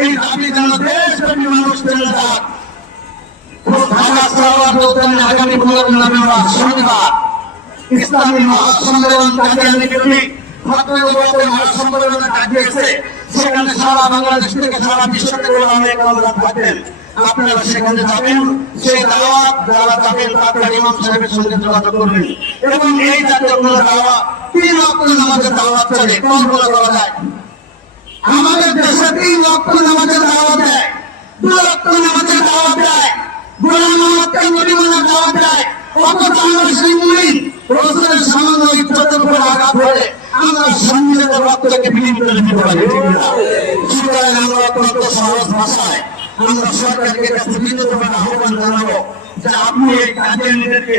এই দাবি যেন দেশব্যাপী মানুষ পেয়ে যাক। আগামী শনিবার ইসলামী মহাসম্মেলন মহাসম্মেলনে ডাক দিয়েছে। সেখানে সারা বাংলাদেশ থেকে সারা বিশ্ব থেকে থাকবেন। আপনারা সেখানে যাবেন, সেই দাওয়াত যারা যাবেন তাদের ইমাম সাহেবের সঙ্গে যোগাযোগ করবেন এবং এই জাতীয় কোন দাওয়াত 3 ওয়াক্ত নামাজের দাওয়াত চলে কম বলে বলা যায়। আমাদের দেশে 3 ওয়াক্ত নামাজের দাওয়াত দেয়, 2 ওয়াক্ত নামাজের দাওয়াত দেয়, গোলাম মোহাম্মদকে নবী মানার দাওয়াত দেয়। অথচ আমরা সেই মুমিন রাসূলের সামান্য ইজ্জতের উপর আঘাত হলে আমরা সম্মিলিত রক্তকে বিলীন করে দিতে পারি। সুতরাং আমরা অত্যন্ত সহজ ভাষায় আমরা সরকারকে কাছে বিনীতভাবে আহ্বান জানাবো যে আপনি এই কাদিয়ানীদেরকে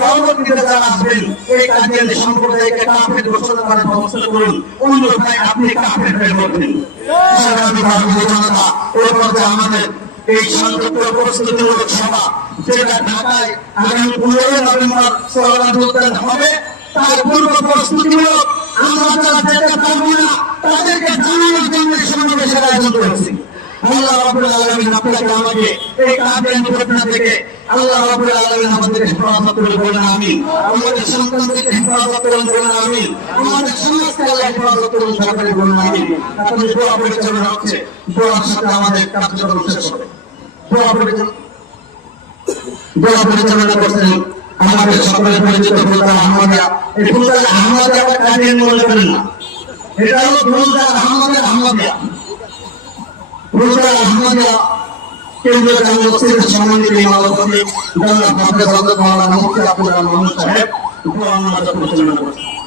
পরবর্তীতে যারা আসবেন এই কাদিয়ানী সম্প্রদায়কে কাফের ঘোষণা করার ব্যবস্থা করুন, অন্যথায় আপনি কাফের হয়ে পড়বেন। আমাদের এই শান্তিপূর্ণ প্রস্তুতিমূলক সভা যেটা ঢাকায় আগামী 15 নভেম্বর চলমান হবে, তার পূর্ব প্রস্তুতিমূলক আমরা যারা যেতে পারবো না তাদেরকে জানানোর জন্য সমাবেশের আয়োজন করেছি। আল্লাহ রাব্বুল আলামিন আপনাকে আমাকে এই কাদিয়ানী ফিতনা থেকে আল্লাহ রাব্বুল আলামিন আমাদের হেফাজত করে বলেন আমিন। আমাদের সন্তানদেরকে হেফাজত করে বলেন আমিন। আমাদের সমাজকে আল্লাহ হেফাজত করে সরকারে বলেন আমিন। এখন দোয়া পরিচালনা হচ্ছে, দোয়ার সাথে আমাদের কার্যক্রম শেষ হবে। দোয়া পরিচালনা করছেন আমাদের সকলের পরিচিত ফুলদার আহমদিয়া। এই ফুলদার আহমদিয়া আবার কাদিয়ানী মনে করেন না, এটা হলো ফুলদার আহমদিয়া। ফুলদার আহমদিয়া কেন্দ্রীয় জামে মসজিদের সম্মানিত ইমাম জনাব হাফেজ হযরত মাওলানা মুফতি আব্দুর রহমান সাহেব দোয়া পরিচালনা করছেন।